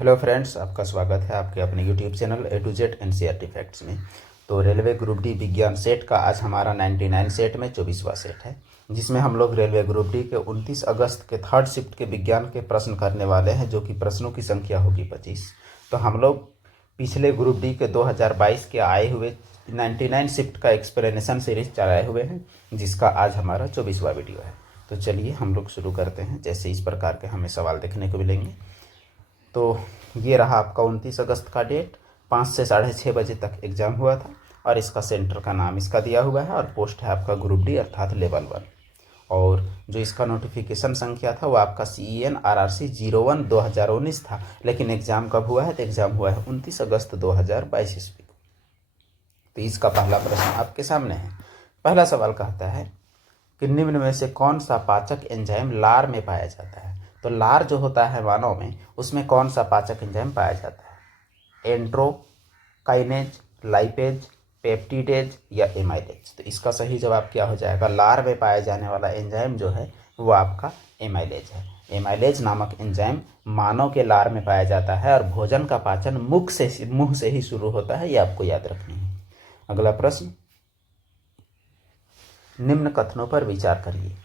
Hello friends, आपका स्वागत है आपके अपने YouTube channel A to Z NCERT facts में। तो रेलवे ग्रुप डी विज्ञान सेट का आज हमारा 99 सेट में 24वां सेट है, जिसमें हम लोग रेलवे ग्रुप डी के 29 अगस्त के थर्ड शिफ्ट के विज्ञान के प्रश्न करने वाले हैं, जो कि प्रश्नों की संख्या होगी 25। तो हम लोग पिछले ग्रुप डी के 2022 के आए हुए 99 शिफ्ट का एक्सप्लेनेशन सीरीज चलाए हुए हैं, जिसका आज हमारा 24वां वीडियो है। तो चलिए हम लोग शुरू करते हैं। जैसे इस प्रकार के हमें सवाल देखने को मिलेंगे। तो ये रहा आपका 29 अगस्त का डेट, 5 से 6:30 बजे तक एग्ज़ाम हुआ था और इसका सेंटर का नाम इसका दिया हुआ है और पोस्ट है आपका ग्रुप डी अर्थात लेवल 1। और जो इसका नोटिफिकेशन संख्या था वो आपका CEN RRC 01 2019 था, लेकिन एग्ज़ाम कब हुआ है? तो एग्ज़ाम हुआ है 29 अगस्त 2022 ईस्वी को। तो इसका पहला प्रश्न आपके सामने है। पहला सवाल कहता है कि निम्न में से कौन सा पाचक एंजाइम लार में पाया जाता है? तो लार जो होता है मानव में, उसमें कौन सा पाचक एंजाइम पाया जाता है? एंट्रोकाइनेज, लाइपेज, पेप्टिडेज या एमाइलेज? तो इसका सही जवाब क्या हो जाएगा? लार में पाया जाने वाला एंजाइम जो है वो आपका एमाइलेज है। एमाइलेज नामक एंजाइम मानव के लार में पाया जाता है और भोजन का पाचन मुंह से ही शुरू होता है, ये आपको याद रखनी है। अगला प्रश्न, निम्न कथनों पर विचार करिए।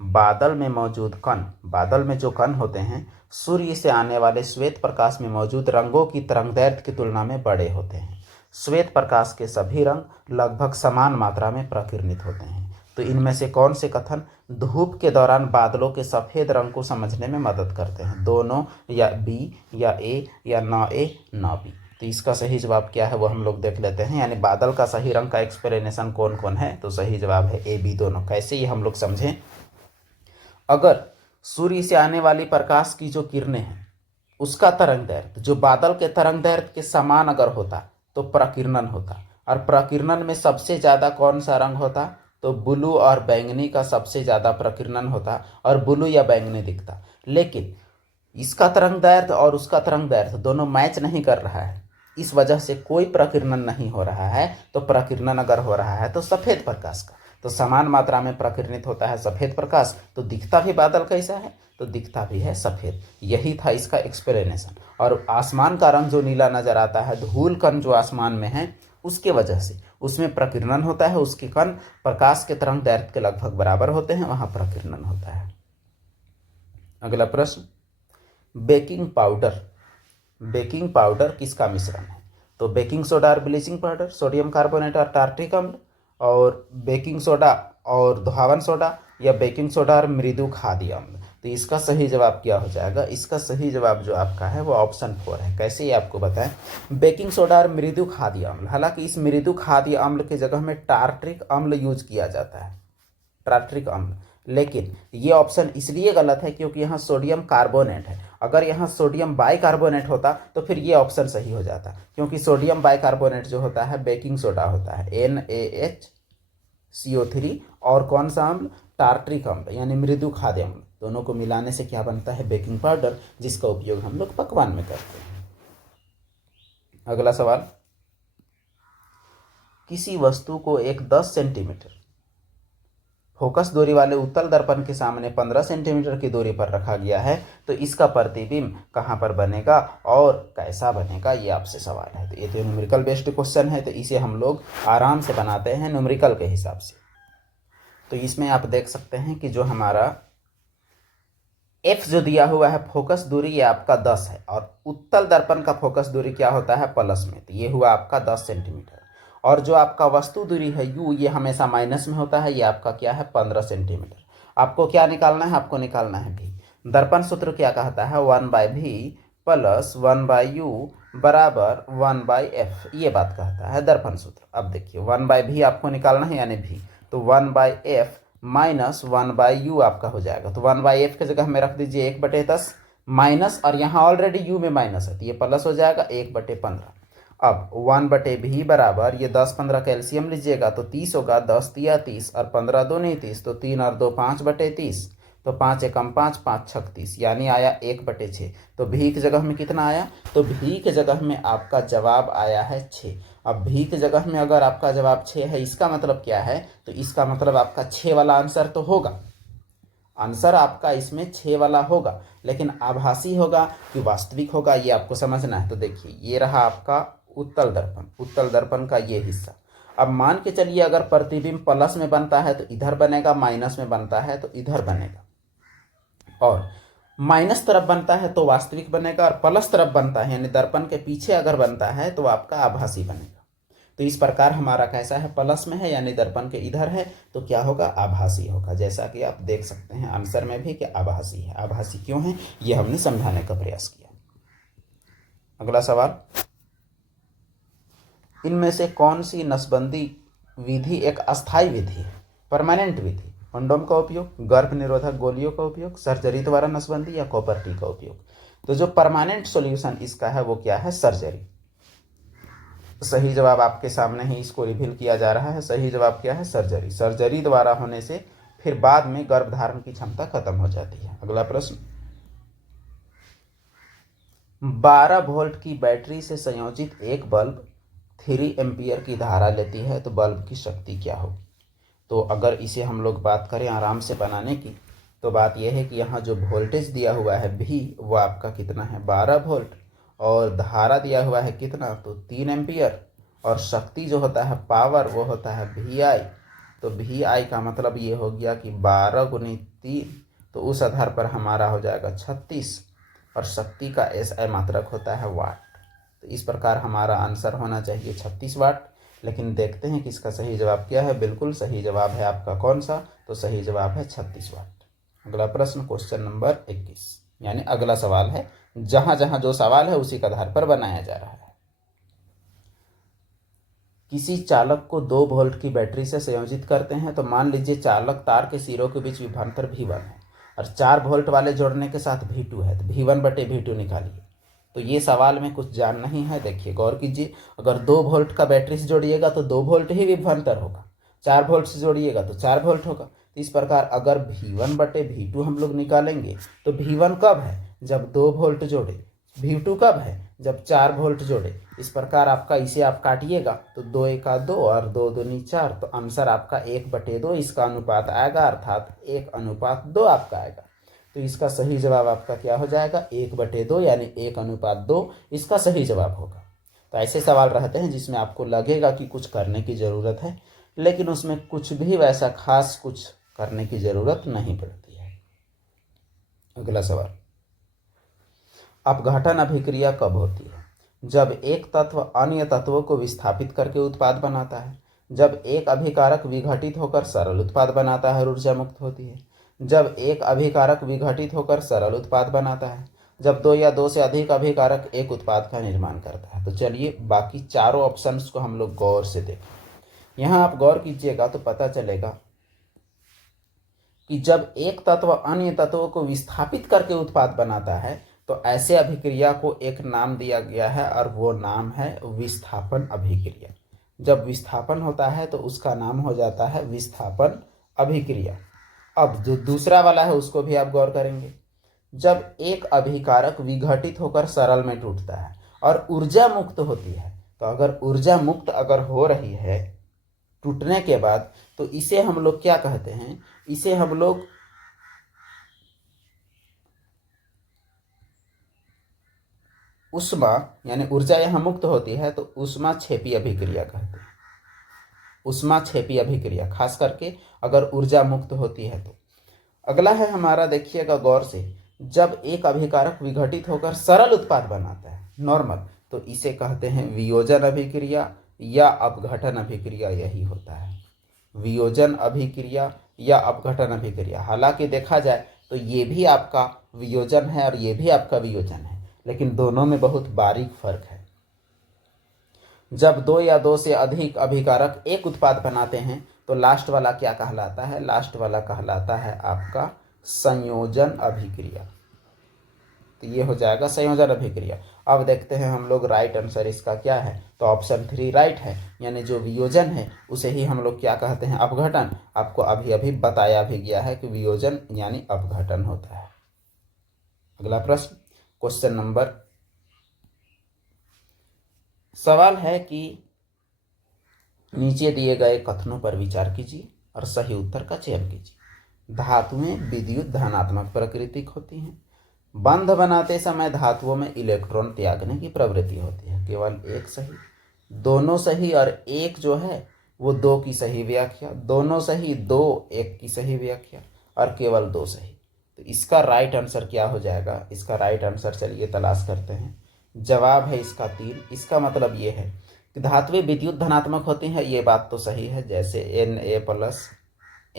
बादल में मौजूद कण, बादल में जो कण होते हैं, सूर्य से आने वाले श्वेत प्रकाश में मौजूद रंगों की तरंगदैर्घ्य की तुलना में बड़े होते हैं। श्वेत प्रकाश के सभी रंग लगभग समान मात्रा में प्रकीर्णित होते हैं। तो इनमें से कौन से कथन धूप के दौरान बादलों के सफ़ेद रंग को समझने में मदद करते हैं? दोनों, या बी, या ए, या ना ए ना बी? तो इसका सही जवाब क्या है वो हम लोग देख लेते हैं। यानी बादल का सही रंग का एक्सप्लेनेशन कौन कौन है? तो सही जवाब है ए बी दोनों। कैसे, ये हम लोग समझें। अगर सूर्य से आने वाली प्रकाश की जो किरणें हैं उसका तरंगदैर्घ्य जो बादल के तरंगदैर्घ्य के समान अगर होता तो प्रकीर्णन होता, और प्रकीर्णन में सबसे ज़्यादा कौन सा रंग होता? तो ब्लू और बैंगनी का सबसे ज़्यादा प्रकीर्णन होता और ब्लू या बैंगनी दिखता। लेकिन इसका तरंगदैर्घ्य और उसका तरंगदैर्घ्य दोनों मैच नहीं कर रहा है, इस वजह से कोई प्रकीर्णन नहीं हो रहा है। तो प्रकीर्णन अगर हो रहा है तो सफ़ेद प्रकाश का, तो समान मात्रा में प्रकीर्णित होता है सफ़ेद प्रकाश, तो दिखता भी बादल कैसा है? तो दिखता भी है सफ़ेद। यही था इसका एक्सप्लेनेशन। और आसमान का रंग जो नीला नजर आता है, धूल कण जो आसमान में है, उसके वजह से उसमें प्रकीर्णन होता है, उसके कण प्रकाश के तरंगदैर्घ्य के लगभग बराबर होते हैं, वहां प्रकीर्णन होता है। अगला प्रश्न, बेकिंग पाउडर, बेकिंग पाउडर किसका मिश्रण है? तो बेकिंग सोडा और ब्लीचिंग पाउडर, सोडियम कार्बोनेट और टार्ट्रिक अम्ल, और बेकिंग सोडा और धावन सोडा, या बेकिंग सोडा और मृदु खाद्य अम्ल? तो इसका सही जवाब क्या हो जाएगा? इसका सही जवाब जो आपका है वो ऑप्शन 4 है। कैसे, ये आपको बताएं। बेकिंग सोडा और मृदु खाद्य अम्ल, हालांकि इस मृदु खाद्य अम्ल की जगह में टार्ट्रिक अम्ल यूज किया जाता है, टार्ट्रिक अम्ल। लेकिन ये ऑप्शन इसलिए गलत है क्योंकि यहाँ सोडियम कार्बोनेट है। अगर यहाँ सोडियम बाइकार्बोनेट होता तो फिर ये ऑप्शन सही हो जाता, क्योंकि सोडियम बाइकार्बोनेट जो होता है बेकिंग सोडा होता है, NaHCO3, और कौन सा अम्ल? टार्ट्रिक अम्ल यानी मृदु खाद्य अम्ल। दोनों को मिलाने से क्या बनता है? बेकिंग पाउडर, जिसका उपयोग हम लोग पकवान में करते हैं। अगला सवाल, किसी वस्तु को एक 10 सेंटीमीटर फोकस दूरी वाले उत्तल दर्पण के सामने 15 सेंटीमीटर की दूरी पर रखा गया है, तो इसका प्रतिबिंब कहाँ पर बनेगा और कैसा बनेगा? ये आपसे सवाल है। तो ये तो न्यूमेरिकल बेस्ड क्वेश्चन है, तो इसे हम लोग आराम से बनाते हैं न्यूमेरिकल के हिसाब से। तो इसमें आप देख सकते हैं कि जो हमारा F जो दिया हुआ है फोकस दूरी, ये आपका 10 है, और उत्तल दर्पण का फोकस दूरी क्या होता है? प्लस में, तो ये हुआ आपका 10 सेंटीमीटर। और जो आपका वस्तु दूरी है U, ये हमेशा माइनस में होता है, ये आपका क्या है? 15 सेंटीमीटर। आपको क्या निकालना है? आपको निकालना है V। दर्पण सूत्र क्या कहता है? 1/V प्लस 1/U बराबर 1/F, ये बात कहता है दर्पण सूत्र। अब देखिए 1/V आपको निकालना है यानी V, तो 1/F माइनस 1/U आपका हो जाएगा। तो 1/F की जगह में रख दीजिए 1/10 माइनस, और यहाँ ऑलरेडी U में माइनस है तो ये प्लस हो जाएगा 1/15। अब 1/V बराबर, ये 10 15 कैल्शियम लीजिएगा तो 30 होगा, 10 तिया 30 और 15 दूनी 30, तो 3 और 2 5/30, तो 5 एकम 5, 5 छक 30, यानी आया 1/6। तो भी की जगह में कितना आया? तो भी की जगह में आपका जवाब आया है 6। अब भी की जगह में अगर आपका जवाब 6 है, इसका मतलब क्या है? तो इसका मतलब आपका 6 वाला आंसर तो होगा। आंसर आपका इसमें 6 वाला होगा, लेकिन आभासी होगा कि वास्तविक होगा ये आपको समझना है। तो देखिए ये रहा आपका उत्तल दर्पण का ये हिस्सा। अब मान के चलिए अगर प्रतिबिंब प्लस में बनता है तो इधर बनेगा, माइनस में बनता है तो इधर बनेगा, और माइनस तरफ बनता है तो वास्तविक बनेगा, और प्लस तरफ बनता है यानी दर्पण के पीछे अगर बनता है तो आपका आभासी बनेगा। तो इस प्रकार हमारा कैसा है, प्लस में है यानी दर्पण के इधर है तो क्या होगा, आभासी होगा। जैसा कि आप देख सकते हैं आंसर में भी कि आभासी है। आभासी क्यों है ये हमने समझाने का प्रयास किया। अगला सवाल, इनमें से कौन सी नसबंदी विधि एक अस्थायी विधि है, परमानेंट विधि? कंडोम का उपयोग, गर्भ निरोधक गोलियों का उपयोग, सर्जरी द्वारा नसबंदी, या कॉपर टी का उपयोग? तो जो परमानेंट सॉल्यूशन इसका है वो क्या है, सर्जरी। सही जवाब आपके सामने ही इसको रिवील किया जा रहा है। सही जवाब क्या है, सर्जरी। सर्जरी द्वारा होने से फिर बाद में गर्भधारण की क्षमता खत्म हो जाती है। अगला प्रश्न, 12 वोल्ट की बैटरी से संयोजित एक बल्ब 3 एम्पियर की धारा लेती है तो बल्ब की शक्ति क्या होगी? तो अगर इसे हम लोग बात करें आराम से बनाने की तो बात यह है कि यहाँ जो वोल्टेज दिया हुआ है भी वो आपका कितना है, 12 वोल्ट, और धारा दिया हुआ है कितना, तो 3 एम्पियर, और शक्ति जो होता है पावर वो होता है VI। तो VI का मतलब ये हो गया कि 12 गुनी 3, तो उस आधार पर हमारा हो जाएगा 36, और शक्ति का SI मात्रक होता है वाट। तो इस प्रकार हमारा आंसर होना चाहिए 36 वाट। लेकिन देखते हैं कि इसका सही जवाब क्या है। बिल्कुल सही जवाब है आपका कौन सा, तो सही जवाब है 36 वाट। अगला प्रश्न क्वेश्चन नंबर 21, यानी अगला सवाल है, जहां जहां जो सवाल है उसी के आधार पर बनाया जा रहा है। किसी चालक को 2 वोल्ट की बैटरी से संयोजित करते हैं तो मान लीजिए चालक तार के सिरों के बीच विभवांतर V1 है और 4 वोल्ट वाले जोड़ने के साथ V2 है, तो V1/V2 निकालिए। तो ये सवाल में कुछ जान नहीं है, देखिए गौर कीजिए। अगर 2 वोल्ट का बैटरी से जोड़िएगा तो 2 वोल्ट ही विभवांतर होगा, 4 वोल्ट से जोड़िएगा तो 4 वोल्ट होगा। तो इस प्रकार अगर V1/V2 हम लोग निकालेंगे तो V1 कब है, जब 2 वोल्ट जोड़े, V2 कब है, जब 4 वोल्ट जोड़े। इस प्रकार आपका इसे आप काटिएगा तो 2 एका 2 और 2 दूनी 4, तो आंसर आपका 1/2 इसका अनुपात आएगा, अर्थात 1:2 आपका आएगा। तो इसका सही जवाब आपका क्या हो जाएगा, 1/2 यानी 1:2 इसका सही जवाब होगा। तो ऐसे सवाल रहते हैं जिसमें आपको लगेगा कि कुछ करने की ज़रूरत है, लेकिन उसमें कुछ भी वैसा खास कुछ करने की ज़रूरत नहीं पड़ती है। अगला सवाल, अपघटन अभिक्रिया कब होती है? जब एक तत्व अन्य तत्वों को विस्थापित करके उत्पाद बनाता है, जब एक अभिकारक विघटित होकर सरल उत्पाद बनाता है और ऊर्जा मुक्त होती है, जब एक अभिकारक विघटित होकर सरल उत्पाद बनाता है, जब 2 या 2 से अधिक अभिकारक एक उत्पाद का निर्माण करता है। तो चलिए बाकी चारों ऑप्शंस को हम लोग गौर से देखें। यहाँ आप गौर कीजिएगा तो पता चलेगा कि जब एक तत्व अन्य तत्वों को विस्थापित करके उत्पाद बनाता है तो ऐसे अभिक्रिया को एक नाम दिया गया है और वो नाम है विस्थापन अभिक्रिया। जब विस्थापन होता है तो उसका नाम हो जाता है विस्थापन अभिक्रिया। अब जो दूसरा वाला है उसको भी आप गौर करेंगे, जब एक अभिकारक विघटित होकर सरल में टूटता है और ऊर्जा मुक्त होती है, तो अगर ऊर्जा मुक्त अगर हो रही है टूटने के बाद तो इसे हम लोग क्या कहते हैं, इसे हम लोग ऊष्मा, यानी ऊर्जा यहाँ मुक्त होती है तो ऊष्मा क्षेपी अभिक्रिया कहते हैं। ऊष्मा क्षेपी अभिक्रिया खास करके अगर ऊर्जा मुक्त होती है तो। अगला है हमारा, देखिएगा गौर से, जब एक अभिकारक विघटित होकर सरल उत्पाद बनाता है नॉर्मल, तो इसे कहते हैं वियोजन अभिक्रिया या अपघटन अभिक्रिया। यही होता है वियोजन अभिक्रिया या अपघटन अभिक्रिया। हालांकि देखा जाए तो ये भी आपका वियोजन है और ये भी आपका वियोजन है, लेकिन दोनों में बहुत बारीक फर्क है। जब 2 या 2 से अधिक अभिकारक एक उत्पाद बनाते हैं तो लास्ट वाला क्या कहलाता है, लास्ट वाला कहलाता है आपका संयोजन अभिक्रिया। तो ये हो जाएगा संयोजन अभिक्रिया। अब देखते हैं हम लोग राइट आंसर इसका क्या है, तो ऑप्शन 3 राइट है, यानी जो वियोजन है उसे ही हम लोग क्या कहते हैं, अपघटन। आपको अभी अभी बताया भी गया है कि वियोजन यानी अपघटन होता है। अगला प्रश्न क्वेश्चन नंबर, सवाल है कि नीचे दिए गए कथनों पर विचार कीजिए और सही उत्तर का चयन कीजिए। धातुएं विद्युत धनात्मक प्रकृति की होती हैं। बंध बनाते समय धातुओं में इलेक्ट्रॉन त्यागने की प्रवृत्ति होती है। केवल एक सही, दोनों सही और एक जो है वो दो की सही व्याख्या, दोनों सही दो एक की सही व्याख्या और केवल दो सही। तो इसका राइट आंसर क्या हो जाएगा? इसका राइट आंसर चलिए तलाश करते हैं। जवाब है इसका 3। इसका मतलब ये है कि धातुएं विद्युत धनात्मक होती हैं, ये बात तो सही है। जैसे Na+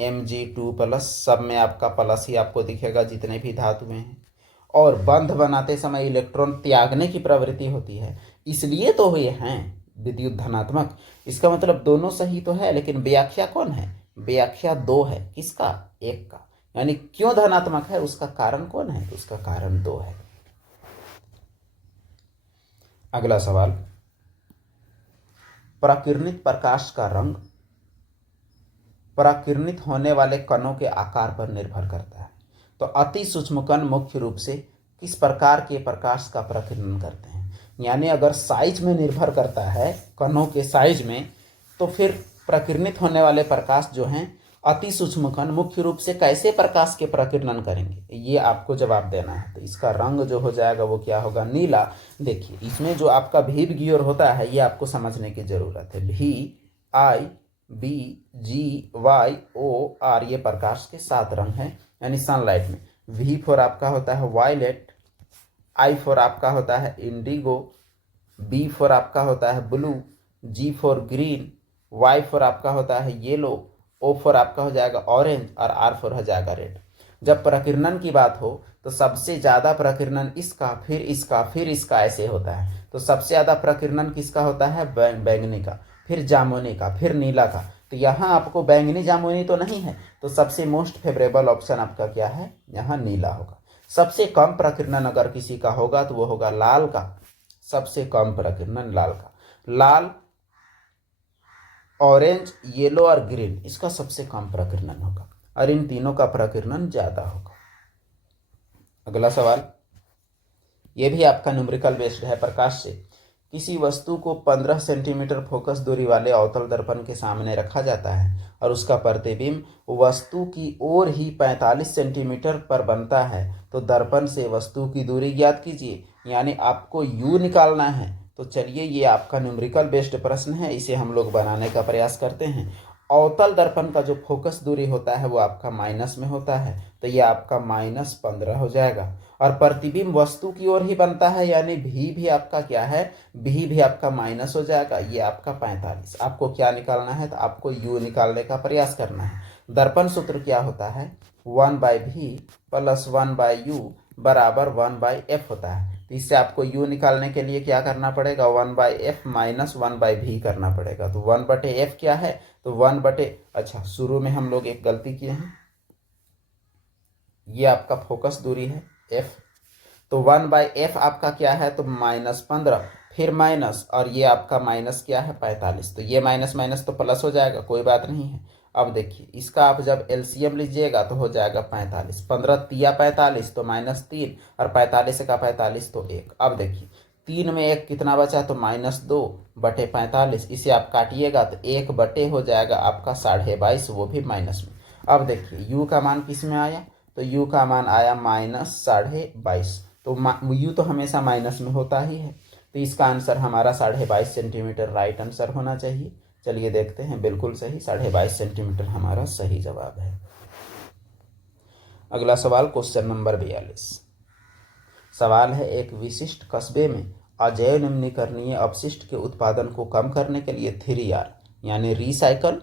Mg2+, सब में आपका प्लस ही आपको दिखेगा जितने भी धातुएं हैं। और बंध बनाते समय इलेक्ट्रॉन त्यागने की प्रवृत्ति होती है, इसलिए तो ये हैं विद्युत धनात्मक। इसका मतलब दोनों सही तो है, लेकिन व्याख्या कौन है? व्याख्या दो है। किसका? एक का। यानी क्यों धनात्मक है उसका कारण कौन है? तो उसका कारण दो है। अगला सवाल, प्रकिरणित प्रकाश का रंग प्रकिरणित होने वाले कणों के आकार पर निर्भर करता है। तो अति सूक्ष्म कण मुख्य रूप से किस प्रकार के प्रकाश का प्रकिरण करते हैं? यानी अगर साइज में निर्भर करता है, कणों के साइज में, तो फिर प्रकिरणित होने वाले प्रकाश जो हैं अति सूक्ष्म कण मुख्य रूप से कैसे प्रकाश के प्रकिरण करेंगे, ये आपको जवाब देना है। तो इसका रंग जो हो जाएगा वो क्या होगा? नीला। देखिए इसमें जो आपका भी विग्योर होता है ये आपको समझने की जरूरत है। VIBGYOR ये प्रकाश के 7 रंग हैं, यानी सनलाइट में। V फॉर आपका होता है वायलेट, I फॉर आपका होता है इंडिगो, B फॉर आपका होता है blue, G for green, Y for आपका होता है येलो, O फॉर आपका हो जाएगा ऑरेंज और R फॉर हो जाएगा रेड। जब प्रकिरणन की बात हो तो सबसे ज़्यादा प्रकिरणन इसका, फिर इसका, फिर इसका ऐसे होता है। तो सबसे ज़्यादा प्रकिरणन किसका होता है? बैंगनी का, फिर जामुनी का, फिर नीला का। तो यहाँ आपको बैंगनी जामुनी तो नहीं है, तो सबसे मोस्ट फेवरेबल ऑप्शन आपका क्या है? यहाँ नीला होगा। सबसे कम प्रकिरणन अगर किसी का होगा तो वो होगा लाल का। सबसे कम प्रकिरणन लाल का। लाल, ऑरेंज, येलो और ग्रीन, इसका सबसे कम प्रकिरणन होगा और इन तीनों का प्रकिरणन ज्यादा होगा। अगला सवाल, ये भी आपका न्यूमेरिकल बेस्ड है। प्रकाश से किसी वस्तु को 15 सेंटीमीटर फोकस दूरी वाले अवतल दर्पण के सामने रखा जाता है और उसका प्रतिबिंब वस्तु की ओर ही 45 सेंटीमीटर पर बनता है, तो दर्पण से वस्तु की दूरी ज्ञात कीजिए। यानी आपको U निकालना है। तो चलिए ये आपका न्यूमेरिकल बेस्ड प्रश्न है, इसे हम लोग बनाने का प्रयास करते हैं। अवतल दर्पण का जो फोकस दूरी होता है वो आपका माइनस में होता है, तो ये आपका -15 हो जाएगा। और प्रतिबिंब वस्तु की ओर ही बनता है, यानी भी आपका क्या है? भी आपका माइनस हो जाएगा, ये आपका 45। आपको क्या निकालना है? तो आपको U निकालने का प्रयास करना है। दर्पण सूत्र क्या होता है? 1/v + 1/u बराबर 1/f होता है। तो इससे आपको U निकालने के लिए क्या करना पड़ेगा? 1/f - 1/v करना पड़ेगा। तो 1/f क्या है? तो 1/, अच्छा शुरू में हम लोग एक गलती किए हैं, ये आपका फोकस दूरी है f, तो 1/f आपका क्या है? तो -15, फिर माइनस, और ये आपका माइनस क्या है? 45। तो ये माइनस माइनस तो प्लस हो जाएगा, कोई बात नहीं है। अब देखिए इसका आप जब एलसीएम लीजिएगा तो हो जाएगा 45। 15 तिया 45 तो -3 और 45 का 45 तो 1। अब देखिए 3 में 1 कितना बचा? तो -2/45। इसे आप काटिएगा तो 1/, हो जाएगा आपका 22.5, वो भी माइनस में। अब देखिए U का मान किस में आया? तो U का मान आया -22.5। तो U तो हमेशा माइनस में होता ही है, तो इसका आंसर हमारा 22.5 सेंटीमीटर राइट आंसर होना चाहिए। चलिए देखते हैं, बिल्कुल सही, 22.5 सेंटीमीटर हमारा सही जवाब है। अगला सवाल, क्वेश्चन नंबर 42। सवाल है, एक विशिष्ट कस्बे में अजैव निम्नीकरणीय अपशिष्ट के उत्पादन को कम करने के लिए 3R यानी रिसाइकल,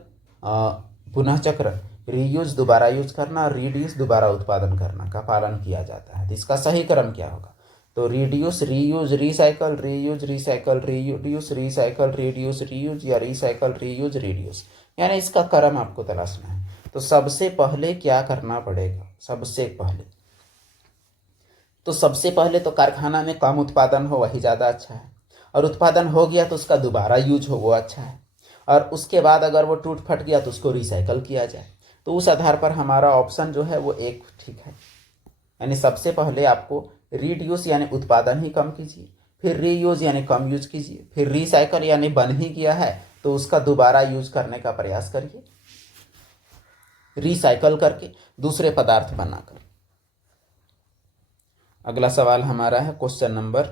पुनः चक्र, रीयूज दोबारा यूज करना, रिड्यूस दोबारा उत्पादन करना का पालन किया जाता है। तो इसका सही क्रम क्या होगा? तो reduce, reuse, recycle, reuse, recycle, reduce, recycle, reduce, reuse या रिसाइकल, रीयूज, रिड्यूस, यानी इसका क्रम आपको तलाशना है। तो सबसे पहले क्या करना पड़ेगा? सबसे पहले तो कारखाना में कम उत्पादन हो वही ज़्यादा अच्छा है, और उत्पादन हो गया तो उसका दोबारा यूज हो वो अच्छा है, और उसके बाद अगर वो टूट फट गया तो उसको रिसाइकल किया जाए। तो उस आधार पर हमारा ऑप्शन जो है वो एक ठीक है। यानी सबसे पहले आपको रिड्यूस यानी उत्पादन ही कम कीजिए, फिर रीयूज यानी कम यूज कीजिए, फिर रिसाइकल यानी बन ही गया है तो उसका दोबारा यूज करने का प्रयास करिए। रिसाइकल करके दूसरे पदार्थ बनाकर। अगला सवाल हमारा है क्वेश्चन नंबर,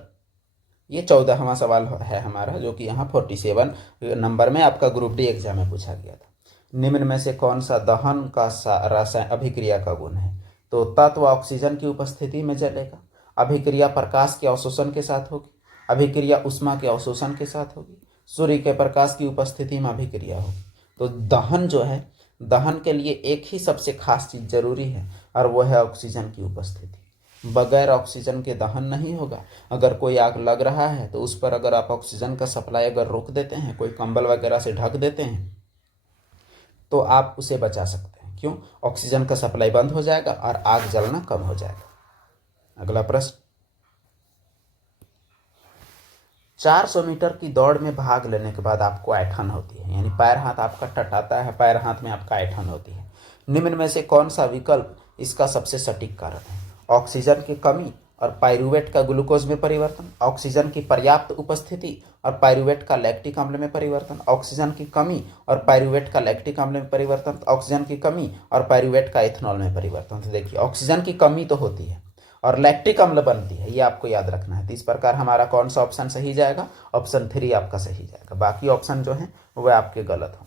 ये 14वां सवाल है हमारा, जो कि यहाँ 47 नंबर में आपका ग्रुप डी एग्जाम में पूछा गया था। निम्न में से कौन सा दहन का रासायनिक अभिक्रिया का गुण है? तो तत्व ऑक्सीजन की उपस्थिति में जलेगा, अभिक्रिया प्रकाश के अवशोषण के साथ होगी, अभिक्रिया उष्मा के अवशोषण के साथ होगी, सूर्य के प्रकाश की उपस्थिति में अभिक्रिया होगी। तो दहन जो है, दहन के लिए एक ही सबसे खास चीज जरूरी है और वो है ऑक्सीजन की उपस्थिति। बगैर ऑक्सीजन के दहन नहीं होगा। अगर कोई आग लग रहा है तो उस पर अगर आप ऑक्सीजन का सप्लाई अगर रोक देते हैं, कोई कंबल वगैरह से ढक देते हैं, तो आप उसे बचा सकते हैं। क्यों? ऑक्सीजन का सप्लाई बंद हो जाएगा और आग जलना कम हो जाएगा। अगला प्रश्न, 400 मीटर की दौड़ में भाग लेने के बाद आपको ऐंठन होती है, यानी पैर हाथ आपका टटाता है, पैर हाथ में आपका ऐंठन होती है। निम्न में से कौन सा विकल्प इसका सबसे सटीक कारण है? ऑक्सीजन की कमी और पाइरूवेट का ग्लूकोज में परिवर्तन, ऑक्सीजन की पर्याप्त उपस्थिति और पाइरूवेट का लैक्टिक अम्ल में परिवर्तन, ऑक्सीजन की कमी और पाइरूवेट का लैक्टिक अम्ल में परिवर्तन, ऑक्सीजन की कमी और पाइरूवेट का इथेनॉल में परिवर्तन। तो देखिए, ऑक्सीजन की कमी तो होती है और लैक्टिक अम्ल बनती है, ये आपको याद रखना है। तो इस प्रकार हमारा कौन सा ऑप्शन सही जाएगा? ऑप्शन 3 आपका सही जाएगा। बाकी ऑप्शन जो है वह आपके गलत हो।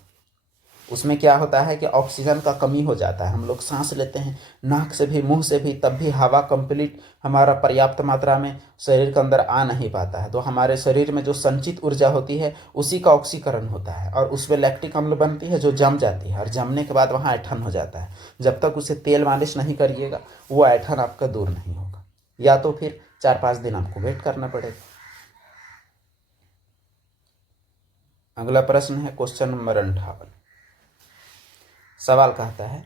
उसमें क्या होता है कि ऑक्सीजन का कमी हो जाता है, हम लोग सांस लेते हैं नाक से भी मुंह से भी, तब भी हवा कंप्लीट हमारा पर्याप्त मात्रा में शरीर के अंदर आ नहीं पाता है। तो हमारे शरीर में जो संचित ऊर्जा होती है उसी का ऑक्सीकरण होता है और उसमें लैक्टिक अम्ल बनती है जो जम जाती है और जमने के बाद वहाँ ऐंठन हो जाता है। जब तक उसे तेल मालिश नहीं करिएगा वो ऐंठन आपका दूर नहीं होगा, या तो फिर 4-5 दिन आपको वेट करना पड़ेगा। अगला प्रश्न है क्वेश्चन नंबर 58। सवाल कहता है,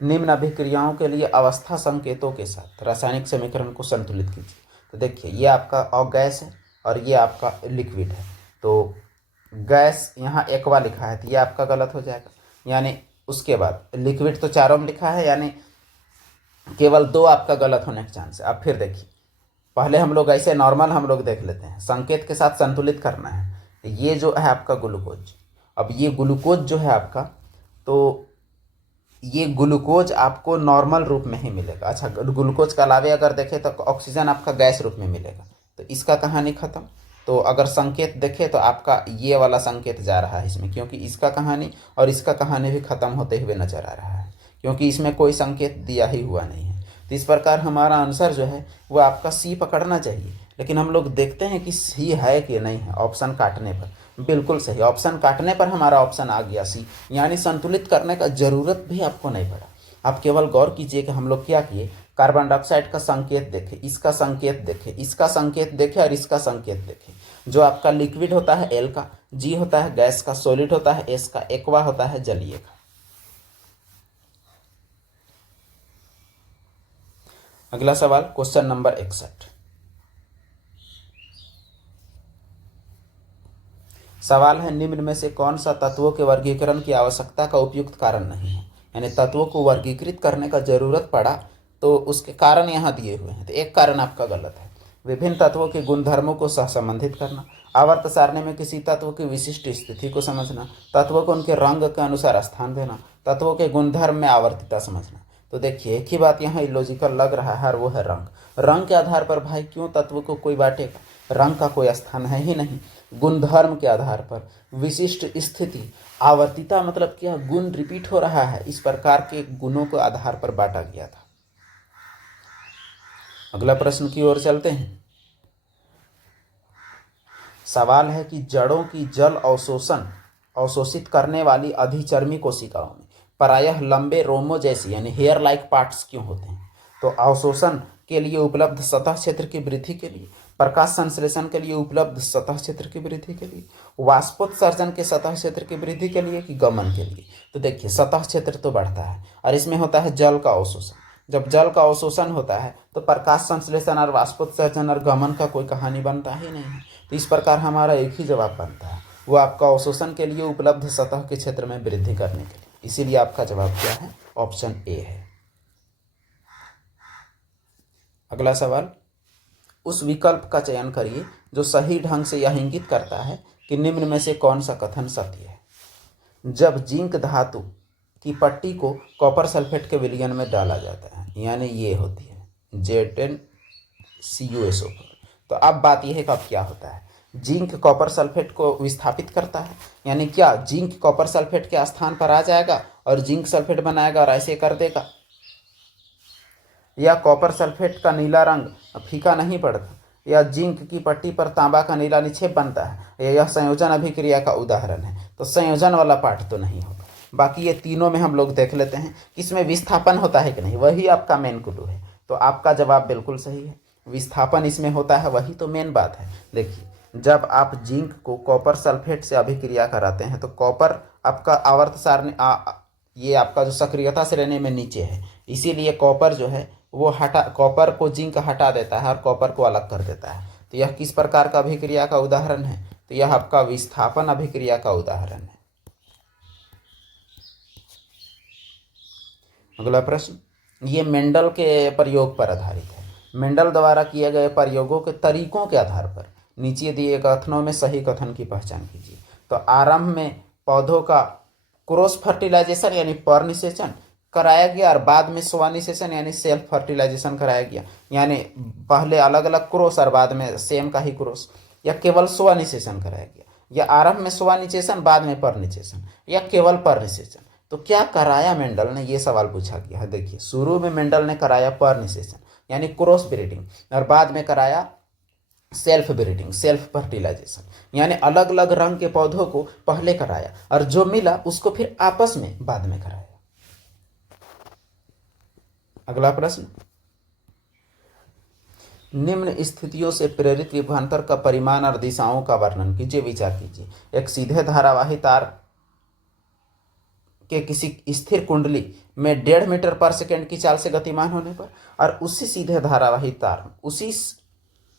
निम्न अभिक्रियाओं के लिए अवस्था संकेतों के साथ रासायनिक समीकरण को संतुलित कीजिए। तो देखिए, ये आपका गैस है और ये आपका लिक्विड है। तो गैस यहाँ एक्वा लिखा है तो ये आपका गलत हो जाएगा, यानी उसके बाद लिक्विड तो चारों में लिखा है, यानी केवल 2 आपका गलत होने का चांस है। अब फिर देखिए, पहले हम लोग ऐसे नॉर्मल हम लोग देख लेते हैं, संकेत के साथ संतुलित करना है। ये जो है आपका ग्लूकोज, अब ये ग्लूकोज जो है आपका, तो ये ग्लूकोज आपको नॉर्मल रूप में ही मिलेगा। अच्छा, ग्लूकोज के अलावे अगर देखें तो ऑक्सीजन आपका गैस रूप में मिलेगा। तो इसका कहानी खत्म। तो अगर संकेत देखें तो आपका ये वाला संकेत जा रहा है इसमें, क्योंकि इसका कहानी और इसका कहानी भी खत्म होते हुए नजर आ रहा है, क्योंकि इसमें कोई संकेत दिया ही हुआ नहीं है। तो इस प्रकार हमारा आंसर जो है वो आपका सी पकड़ना चाहिए, लेकिन हम लोग देखते हैं कि सी है कि नहीं है। ऑप्शन काटने पर बिल्कुल सही, ऑप्शन काटने पर हमारा ऑप्शन आ गया सी, यानी संतुलित करने का जरूरत भी आपको नहीं पड़ा। आप केवल गौर कीजिए कि हम लोग क्या किए, कार्बन डाइऑक्साइड का संकेत देखें, इसका संकेत देखें, इसका संकेत देखें और इसका संकेत देखें। जो आपका लिक्विड होता है एल का, जी होता है गैस का, सॉलिड होता है एस का, एक्वा होता है जलीय का। अगला सवाल क्वेश्चन नंबर 61। सवाल है, निम्न में से कौन सा तत्वों के वर्गीकरण की आवश्यकता का उपयुक्त कारण नहीं है? यानी तत्वों को वर्गीकृत करने का जरूरत पड़ा तो उसके कारण यहाँ दिए हुए हैं। तो एक कारण आपका गलत है। विभिन्न तत्वों के गुणधर्मों को सहसंबंधित करना, आवर्त सारणी में किसी तत्व की विशिष्ट स्थिति को समझना, तत्वों को उनके रंग के अनुसार स्थान देना, तत्वों के गुणधर्म में आवर्तिता समझना। तो देखिए, एक ही बात यहाँ इलॉजिकल लग रहा है और वो है रंग। रंग के आधार पर भाई क्यों तत्व को कोई बांटेगा? रंग का कोई स्थान है ही नहीं। गुणधर्म के आधार पर, विशिष्ट स्थिति, आवर्तिता मतलब क्या? गुण रिपीट हो रहा है, इस प्रकार के गुणों के आधार पर बांटा गया था। अगला प्रश्न की ओर चलते हैं। सवाल है कि जड़ों की जल अवशोषित करने वाली अधिचर्मी कोशिकाओं में प्रायः लंबे रोमो जैसी यानी हेयर लाइक पार्ट्स क्यों होते हैं? तो अवशोषण के लिए उपलब्ध सतह क्षेत्र की वृद्धि के लिए, प्रकाश संश्लेषण के लिए उपलब्ध सतह क्षेत्र की वृद्धि के लिए, वाष्पोत्सर्जन के सतह क्षेत्र की वृद्धि के लिए कि गमन के लिए? तो देखिए, सतह क्षेत्र तो बढ़ता है और इसमें होता है जल का अवशोषण। जब जल का अवशोषण होता है तो प्रकाश संश्लेषण और वाष्पोत्सर्जन और गमन का कोई कहानी बनता ही नहीं है। तो इस प्रकार हमारा एक ही जवाब बनता है, वो आपका अवशोषण के लिए उपलब्ध सतह के क्षेत्र में वृद्धि करने के लिए। इसीलिए आपका जवाब क्या है? ऑप्शन ए है। अगला सवाल, उस विकल्प का चयन करिए जो सही ढंग से यह इंगित करता है कि निम्न में से कौन सा कथन सत्य है। जब जिंक धातु की पट्टी को कॉपर सल्फेट के विलयन में डाला जाता है, यानी ये होती है ZnCuSO4। तो अब बात यह है कि अब क्या होता है, जिंक कॉपर सल्फेट को विस्थापित करता है, यानी क्या जिंक कॉपर सल्फेट के स्थान पर आ जाएगा और जिंक सल्फेट बनाएगा और ऐसे कर देगा, या कॉपर सल्फेट का नीला रंग फीका नहीं पड़ता, या जिंक की पट्टी पर तांबा का नीला निक्षेप बनता है, यह संयोजन अभिक्रिया का उदाहरण है। तो संयोजन वाला पार्ट तो नहीं होगा। बाकी ये तीनों में हम लोग देख लेते हैं कि इसमें विस्थापन होता है कि नहीं, वही आपका मेन क्लू है। तो आपका जवाब बिल्कुल सही है, विस्थापन इसमें होता है, वही तो मेन बात है। देखिए, जब आप जिंक को कॉपर सल्फेट से अभिक्रिया कराते हैं तो कॉपर आपका आवर्त सारणी ये आपका जो सक्रियता श्रेणी में नीचे है, इसीलिए कॉपर जो है वो कॉपर को जिंक हटा देता है और कॉपर को अलग कर देता है। तो यह किस प्रकार का अभिक्रिया का उदाहरण है, तो यह आपका विस्थापन अभिक्रिया का उदाहरण है। अगला प्रश्न, ये मेंडल के प्रयोग पर आधारित है। मेंडल द्वारा किए गए प्रयोगों के तरीकों के आधार पर नीचे दिए कथनों में सही कथन की पहचान कीजिए। तो आरंभ में पौधों का क्रॉस फर्टिलाइजेशन यानी पर्निसेशन कराया गया और बाद में स्वानिसेशन यानी सेल्फ फर्टिलाइजेशन कराया गया, यानी पहले अलग अलग क्रॉस और बाद में सेम का ही क्रॉस, या केवल स्वानिसेशन कराया गया, या आरंभ में स्वानिसेशन बाद में पर्निसेशन, या केवल पर्निसेशन। तो क्या कराया मेंडल ने, ये सवाल पूछा गया है। देखिए, शुरू में मेंडल ने कराया पर्निसेशन यानी क्रॉस ब्रीडिंग, और बाद में कराया सेल्फ ब्रीडिंग सेल्फ फर्टिलाइजेशन, यानी अलग अलग रंग के पौधों को पहले कराया और जो मिला उसको फिर आपस में बाद में कराया। अगला प्रश्न, निम्न स्थितियों से प्रेरित विभवांतर का परिमाण और दिशाओं का वर्णन कीजिए, विचार कीजिए। एक सीधे धारावाही तार के किसी स्थिर कुंडली में 1.5 मीटर पर सेकेंड की चाल से गतिमान होने पर, और उसी सीधे धारावाही तार उसी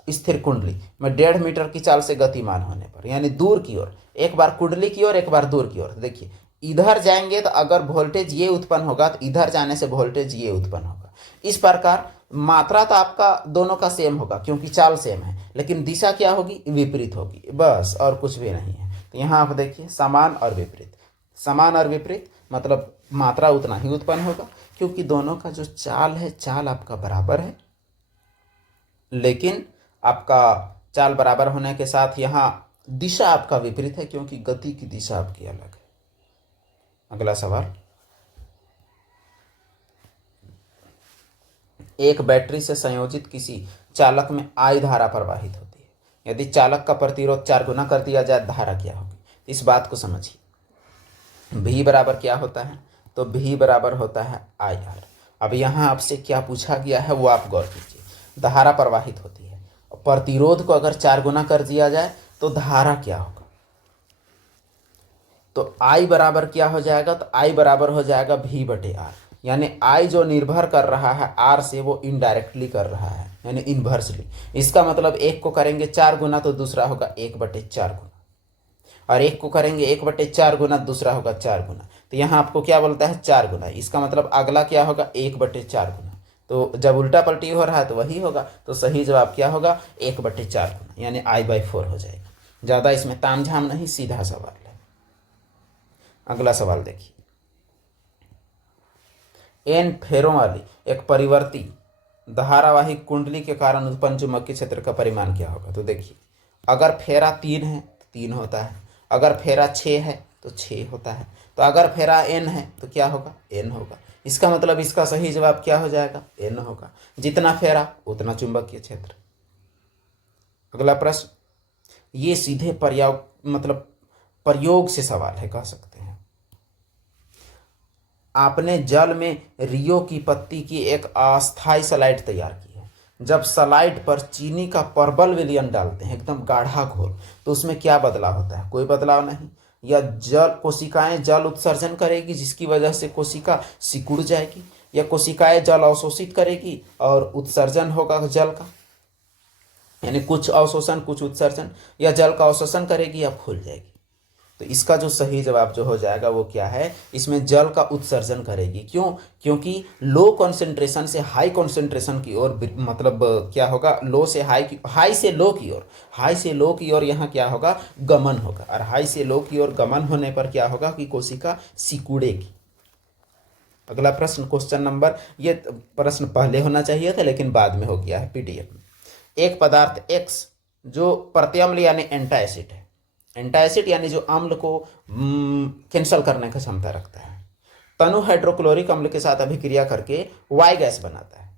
स्थिर कुंडली में 1.5 मीटर की चाल से गतिमान होने पर, यानी दूर की ओर, एक बार कुंडली की ओर एक बार दूर की ओर। देखिए, इधर जाएंगे तो अगर वोल्टेज ये उत्पन्न होगा तो इधर जाने से वोल्टेज ये उत्पन्न होगा। इस प्रकार मात्रा तो आपका दोनों का सेम होगा क्योंकि चाल सेम है, लेकिन दिशा क्या होगी, विपरीत होगी, बस और कुछ भी नहीं है। तो यहाँ आप देखिए, समान और विपरीत, समान और विपरीत मतलब मात्रा उतना ही उत्पन्न होगा क्योंकि दोनों का जो चाल है, चाल आपका बराबर है, लेकिन आपका चाल बराबर होने के साथ यहाँ दिशा आपका विपरीत है क्योंकि गति की दिशा आपकी अलग है। अगला सवाल, एक बैटरी से संयोजित किसी चालक में I धारा प्रवाहित होती है। यदि चालक का प्रतिरोध 4 गुना कर दिया जाए, धारा क्या होगी? इस बात को समझिए। V बराबर क्या होता है, तो V बराबर होता है IR। अब यहाँ आपसे क्या पूछा गया है वो आप गौर कीजिए। धारा प्रवाहित होती है, प्रतिरोध को अगर 4 गुना कर दिया जाए तो धारा क्या होगा, तो I बराबर क्या हो जाएगा, तो I बराबर हो जाएगा V/R, यानी I जो निर्भर कर रहा है R से वो इनडायरेक्टली कर रहा है यानी इन्वर्सली। इसका मतलब एक को करेंगे 4 गुना तो दूसरा होगा 1/4 गुना, और एक को करेंगे 1/4 गुना दूसरा होगा 4 गुना। तो यहाँ आपको क्या बोलता है, 4 गुना, इसका मतलब अगला क्या होगा, 1/4 गुना। तो जब उल्टा पलटी हो रहा है तो वही होगा, तो सही जवाब क्या होगा, 1/4 गुना, यानी I/4 हो जाएगा। ज़्यादा इसमें तामझाम नहीं, सीधा सवाल है। अगला सवाल देखिए, N फेरों वाली एक परिवर्ती धारावाही कुंडली के कारण उत्पन्न चुंबकीय क्षेत्र का परिमाण क्या होगा। तो देखिए, अगर फेरा 3 है तो 3 होता है, अगर फेरा 6 है तो 6 होता है, तो अगर फेरा N है तो क्या होगा, N होगा। इसका मतलब इसका सही जवाब क्या हो जाएगा, N होगा। जितना फेरा उतना चुंबकीय क्षेत्र। अगला प्रश्न, ये सीधे प्रयोग से सवाल है, कह सकते हैं। आपने जल में रियो की पत्ती की एक अस्थायी स्लाइड तैयार की है। जब स्लाइड पर चीनी का प्रबल विलयन डालते हैं, एकदम गाढ़ा घोल, तो उसमें क्या बदलाव होता है, कोई बदलाव नहीं। या कोशिकाएं जल उत्सर्जन करेगी जिसकी वजह से कोशिका सिकुड़ जाएगी, या कोशिकाएं जल अवशोषित करेगी और उत्सर्जन होगा जल का, यानी कुछ अवशोषण कुछ उत्सर्जन, या जल का अवशोषण करेगी या फूल जाएगी। तो इसका जो सही जवाब जो हो जाएगा वो क्या है, इसमें जल का उत्सर्जन करेगी। क्यों, क्योंकि लो कॉन्सेंट्रेशन से हाई कॉन्सेंट्रेशन की ओर, मतलब क्या होगा, लो से हाई, हाई से लो की ओर, हाई से लो की ओर यहाँ क्या होगा, गमन होगा, और हाई से लो की ओर गमन होने पर क्या होगा कि कोशिका सिकुड़ेगी। अगला प्रश्न क्वेश्चन नंबर, ये प्रश्न पहले होना चाहिए था लेकिन बाद में हो गया है पीडीएफ में। एक पदार्थ एक्स जो प्रत्यम्ल यानी एंटाएसिड है, एंटाएसिड यानी जो अम्ल को कैंसल करने की क्षमता रखता है, तनु हाइड्रोक्लोरिक अम्ल के साथ अभिक्रिया करके वाई गैस बनाता है,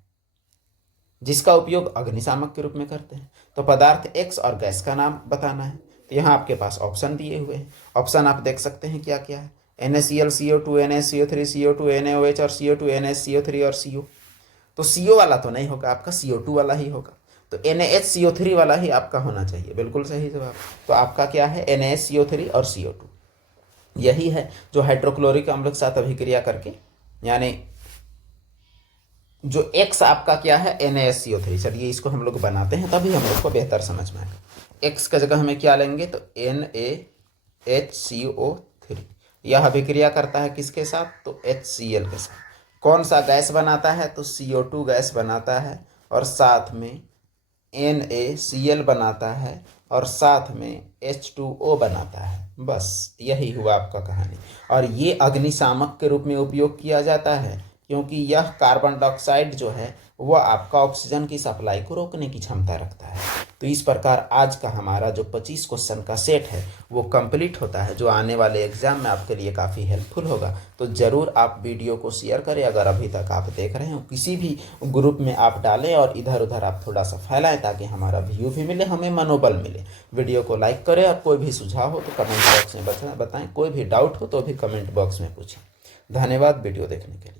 जिसका उपयोग अग्निशामक के रूप में करते हैं। तो पदार्थ एक्स और गैस का नाम बताना है। तो यहाँ आपके पास ऑप्शन दिए हुए हैं, ऑप्शन आप देख सकते हैं क्या क्या है। NaCl, CO2, NaCO3, CO2, NaOH और CO2, NaCO3 और CO। तो CO वाला तो नहीं होगा आपका, CO2 वाला ही होगा। तो NaHCO3 वाला ही आपका होना चाहिए, बिल्कुल सही जवाब। तो आपका क्या है, NaHCO3 और CO2 यही है जो हाइड्रोक्लोरिक अम्ल के साथ अभिक्रिया करके, यानी जो X आपका क्या है, NaSCO3। चलिए इसको हम लोग बनाते हैं तभी हम लोग को बेहतर समझ में आएगा। X का जगह हमें क्या लेंगे, तो NaHCO3। यह अभिक्रिया करता है किसके साथ, तो HCl के साथ। कौन सा गैस बनाता है, तो CO2 गैस बनाता है, और साथ में NaCl बनाता है, और साथ में H2O बनाता है। बस यही हुआ आपका कहानी। और ये अग्निशामक के रूप में उपयोग किया जाता है, क्योंकि यह कार्बन डाइऑक्साइड जो है वह आपका ऑक्सीजन की सप्लाई को रोकने की क्षमता रखता है। तो इस प्रकार आज का हमारा जो 25 क्वेश्चन का सेट है वो कंप्लीट होता है, जो आने वाले एग्जाम में आपके लिए काफ़ी हेल्पफुल होगा। तो ज़रूर आप वीडियो को शेयर करें, अगर अभी तक आप देख रहे हो किसी भी ग्रुप में आप डालें और इधर उधर आप थोड़ा सा फैलाएं, ताकि हमारा व्यू भी मिले, हमें मनोबल मिले। वीडियो को लाइक करें, और कोई भी सुझाव हो तो कमेंट बॉक्स में बताएं, कोई भी डाउट हो तो भी कमेंट बॉक्स में पूछें। धन्यवाद वीडियो देखने के लिए।